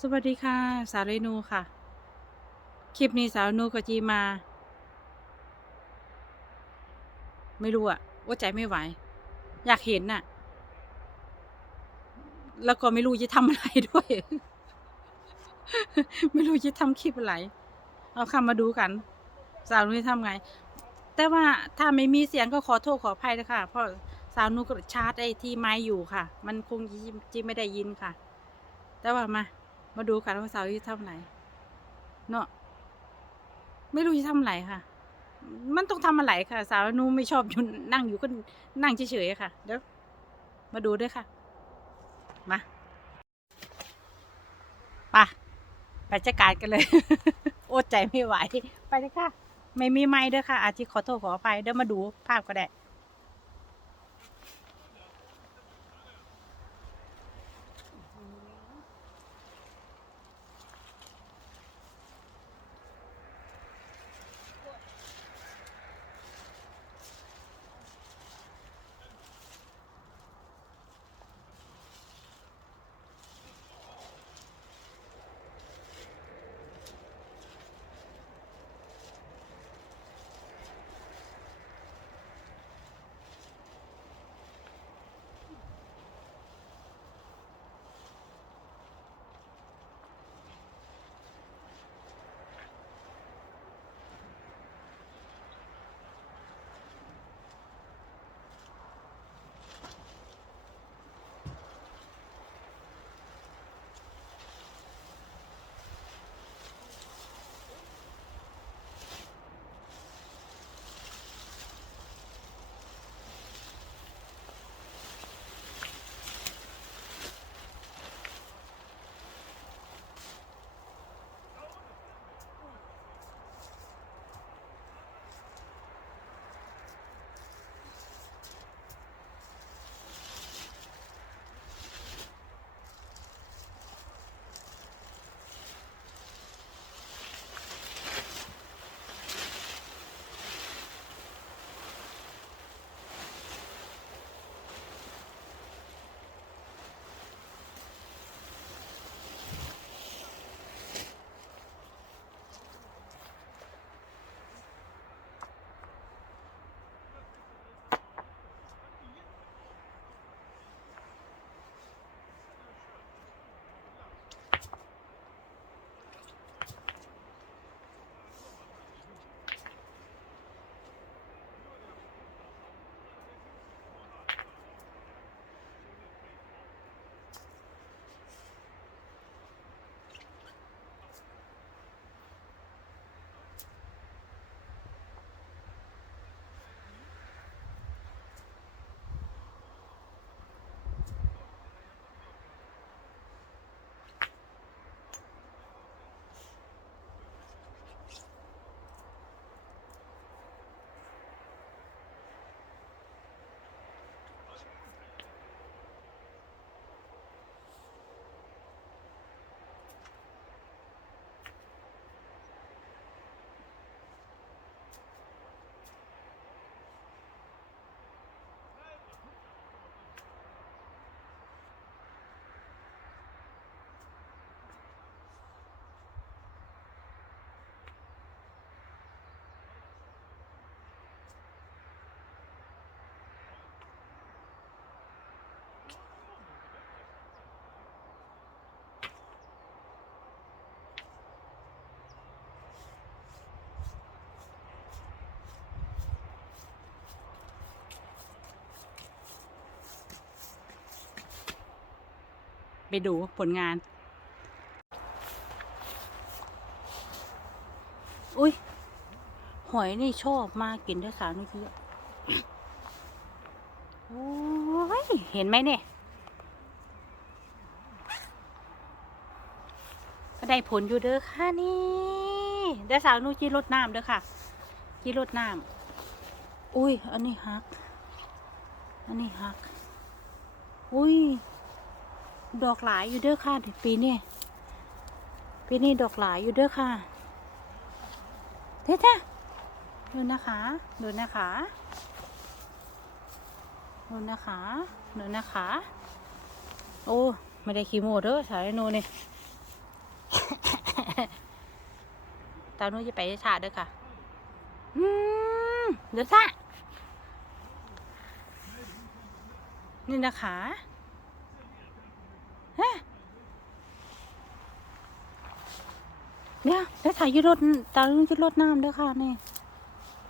สวัสดีค่ะ สาวเรนูค่ะ คลิปนี้สาวนูกับจีมา ไม่รู้อะว่าใจไม่ไหว อยากเห็นน่ะ แล้วก็ไม่รู้จะทำอะไรด้วย ไม่รู้จะทำคลิปอะไร เอาคำมาดูกัน สาวนุ้ยทำไง แต่ว่าถ้าไม่มีเสียงก็ขอโทษขออภัยนะคะเพราะสาวนุ้ยก็ชาร์จไอ้ที่ไม้อยู่ค่ะ มันคงจะไม่ได้ยินค่ะ แต่ว่ามา มาดูกันว่าสาวนุ้ยทำอะไรเนาะไม่รู้จะทำไรค่ะ มันต้องทำอะไรค่ะ สาวนุ้ยไม่ชอบอยู่นั่งอยู่ก็นั่งเฉยๆค่ะ เดี๋ยวมาดูด้วยค่ะ มาไปไปจัดการกันเลย โอดใจไม่ไหว ไปเลยค่ะ ไม่มีไม้ด้วยค่ะ อาทิขอโทษขออภัยเดี๋ยวมาดูภาพก็ได้ ไปดูผลงาน อุ้ยหอยนี่ชอบมากกินด้สารเมื่อกี้อะโอ้ย เห็นไหมเนี่ย ก็ได้ผลอยู่เด้อค่ะนี่ได้สาวนูจีรดน้ำเด้อค่ะ จีรดน้ำอุ้ย อันนี้ฮัก อันนี้ฮัก อุ้ย ดอกหลายอยู่เด้อค่ะ ปีนี้ปีนี้ดอกหลายอยู่เด้อค่ะเด้อจ้ะดูนะคะดูนะคะดูนะคะดูนะคะ โอ้ไม่ได้ขี้โมเด้อสายโนนี่ตาหนูจะไปชาเด้อค่ะอืมเดี๋ยวซ่านี่นะคะฮะ เดี๋ยแล้วถ่ายยืดรถตาหนูจะรดน้ำด้อค่ะนี่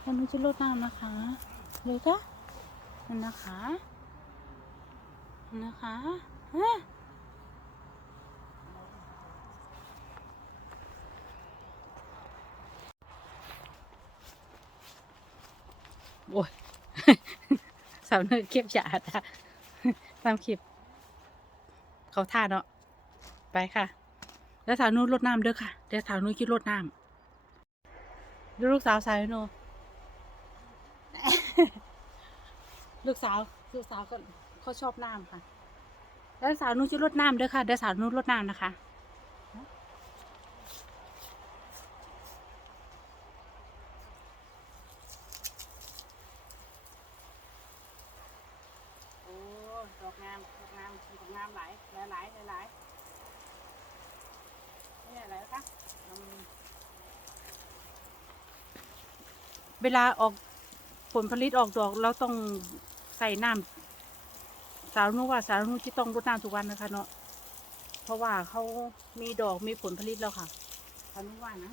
ตาหนูจะรดน้ำนะคะเดี๋ยจ้ะนะคะนะคะฮะโอ้ยสาวเนื้อเก็บฉาดอะตามคลิป เขาท่าเนาะ ไปค่ะ แล้วสาวนู้นรดน้ำเด้อค่ะ เดี๋ยวสาวนู้นคิดรดน้ำดูลูกสาวสาวนูลูกสาวลูกสาวก็เขาชอบน้ำค่ะแล้วสาวนู้นจะรดน้ำเด้อค่ะ เดี๋ยวสาวนู้นรดน้ำนะคะโอ้ดอกงามดอกงามดอกงามหลายหลายหลายหลายหลายนี่อะไรคะอืม เวลาออกผลผลิตออกดอกเราต้องใส่น้ำสาวนุว่าสาวนุที่ต้องรดน้ำทุกวันนะคะเนาะเพราะว่าเขามีดอกมีผลผลิตแล้วค่ะสาวนุว่านะ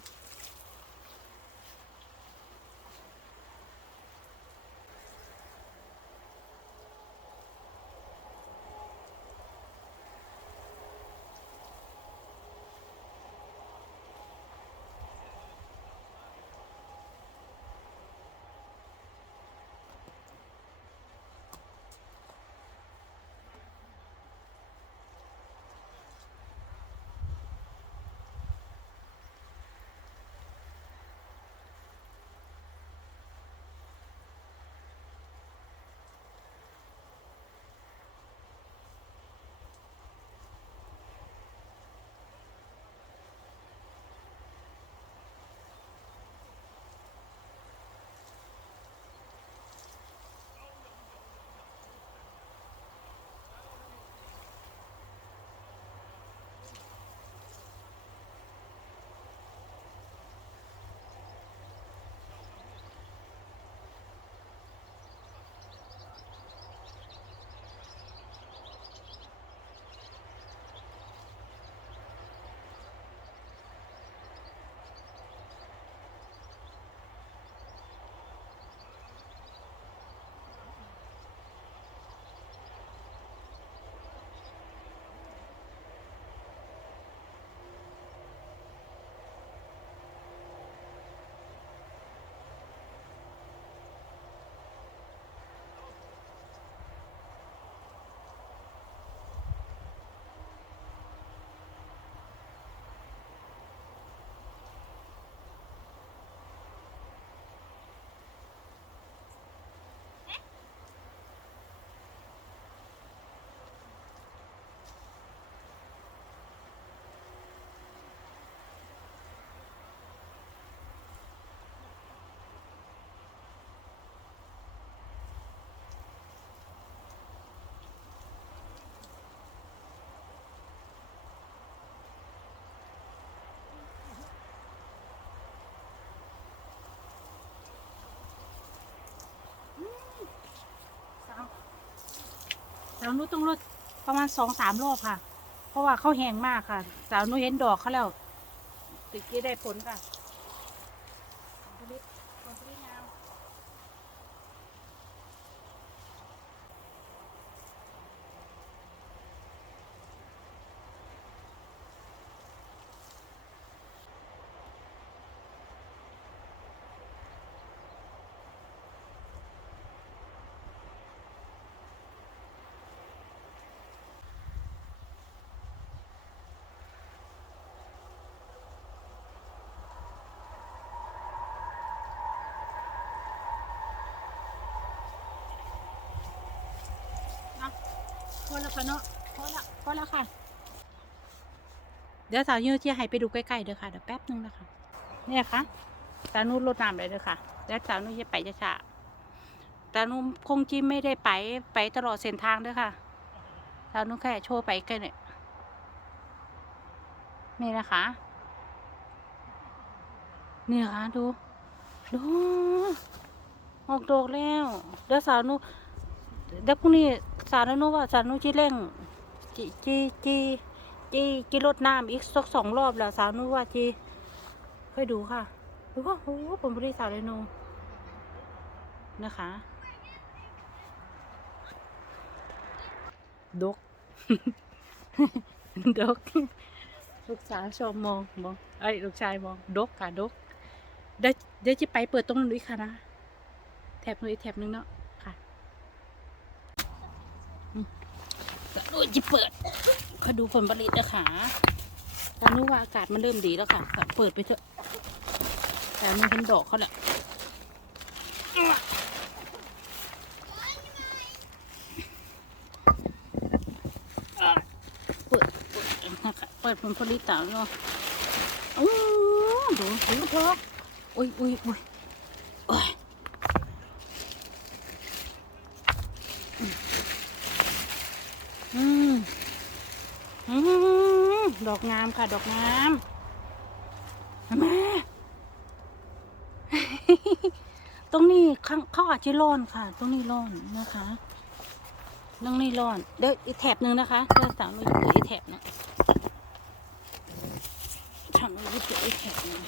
สาวนุต้องรดประมาณสองสามรอบค่ะ เพราะว่าเขาแห้งมากค่ะ สาวนุเห็นดอกเขาแล้วติดกี้ได้ผลค่ะผลผลิตผลผลิตงามพ อแล้วค่ะเนาะพอละพอแล้วค่ะ เดี๋ยวสาวยืดที่ให้ไปดูใกล้ๆเด้อค่ะเดี๋ยวแป๊บนึงนะคะเนี่ยค่ะสาวนุรดน้ำเลยเด้อค่ะแล้วสาวนุจะไปจะฉาแต่นุคงจีไม่ได้ไปไปตลอดเส้นทางเด้อค่ะสาวนุแค่โชว์ไปแค่เนี่ยนี่นะคะนี่นะคะดูดูออกดอกแล้วเดี๋ยวสาวนุเดี๋ยวพรุ่งนี้สาวนุว่าสาวนุจีเร่งจีจีจีจีจีรดน้ำอีกสักสองรอบแล้วสาวนุว่าจีค่อยดูค่ะดูว่าโอ้โหผลผลิตสาวเลยนูนะคะดกดกลูกสาวชมมองมองเอ้ยลูกชายมองดกค่ะดกเดี๋ยวเดี๋ยวจะไปเปิดตรงนู้นอีกค่ะนะแถบนู้นอีกแถบนึงเนาะ ค่ะอืม ก็ดูจะเปิดเขาดูผลผลิตนะคะตอนนี้ว่าอากาศมันเริ่มดีแล้วค่ะเปิดไปเถอะแต่มันเป็นดอกเขาแหละเปิดเปิดนะคะเปิดผลผลิตต่างเนาะโอ้ดูดูเถอะอุ้ยอุ้ยอุ้ยโอ้ย อืมอืมด อกงามค่ะ ดอกงามมาตรงนี้ข้างเขาอาจจะร้อนค่ะ ตรงนี้ร้อนนะคะตรงนี้ร้อนเดี๋ยวอีแถบหนึ่งนะคะเดี๋ยวสาวหนูจะเปิดอีแถบหนึงทำหนูจะเปิดอีแถบนึง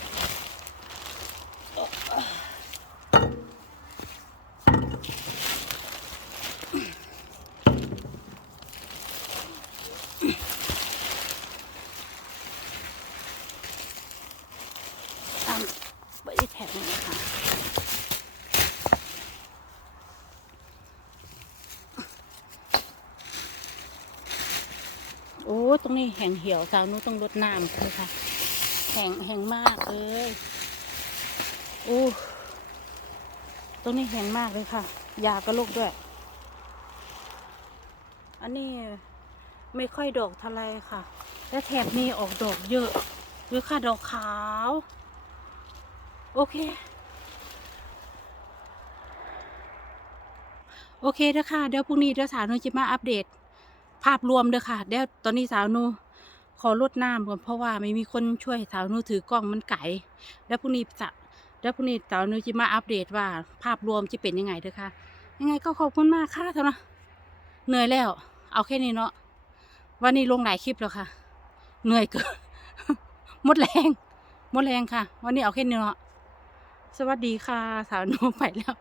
ทำเปิดอีกแถบหนึงนะคะ โอ้ ตรง นี้แห้งเหี่ยวสาวนู้ต้องรดน้ำเลยค่ะ แห้งแห้งมากเลยโอ้ตรงนี้แห้งมากเลยค่ะ ยากระโลกด้วย อันนี้ไม่ค่อยดอกทลายค่ะ และแถบนี้ออกดอกเยอะหรือค่ะดอกขาว โอเค โอเคเด้อค่ะเดี๋ยวพรุ่งนี้เดี๋ยวสาวนุจะมาอัปเดต ภาพรวมเด้อค่ะเดี๋ยวตอนนี้สาวนุขอลดน้ำก่อนเพราะว่าไม่มีคนช่วยสาวนุถือกล้องมันไก่แล้วพรุ่งนี้จะแล้วพรุ่งนี้สาวนุจะมาอัปเดตว่า ภาพรวมจะเป็นยังไงเด้อค่ะ ยังไงก็ขอบคุณมากค่ะเท่านะเหนื่อยแล้ว เอาแค่นี้เนาะวันนี้ลงหลายคลิปแล้วค่ะ เหนื่อยเกินหมดแรงหมดแรงค่ะ วันนี้เอาแค่นี้เนาะสวัสดีค่ะ สาวนุไปแล้ว